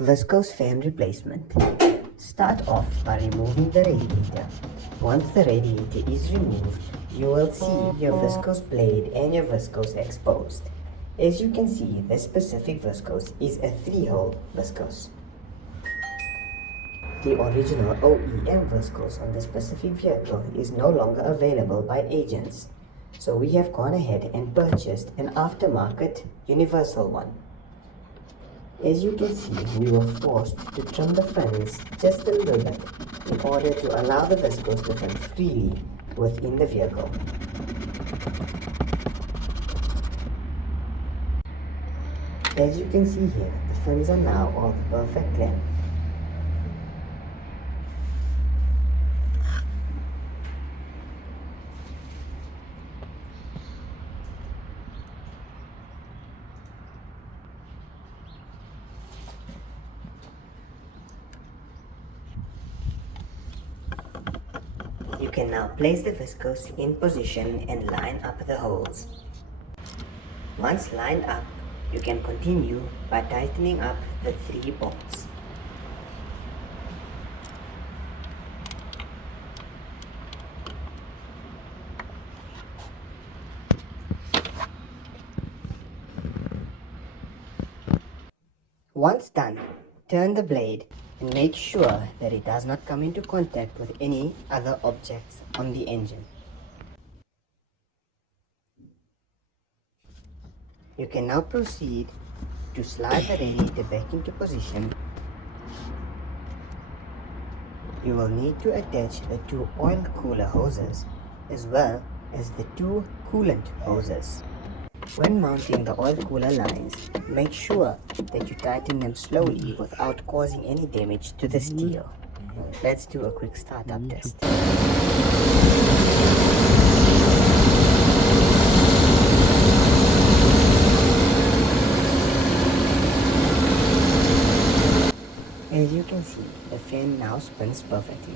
Viscous fan replacement. Start off by removing the radiator. Once the radiator is removed, you will see your viscous blade and your viscous exposed. As you can see, this specific viscous is a 3-hole viscous. The original OEM viscous on the specific vehicle is no longer available by agents, so we have gone ahead and purchased an aftermarket universal one. As you can see, we were forced to trim the fins just a little bit in order to allow the viscous to fin freely within the vehicle. As you can see here, the fins are now of the perfect length. You can now place the viscous in position and line up the holes. Once lined up, you can continue by tightening up the 3 bolts. Once done, turn the blade and make sure that it does not come into contact with any other objects on the engine. You can now proceed to slide the radiator back into position. You will need to attach the 2 oil cooler hoses as well as the 2 coolant hoses. When mounting the oil cooler lines, make sure that you tighten them slowly without causing any damage to the steel. Let's do a quick startup test. As you can see, the fan now spins perfectly.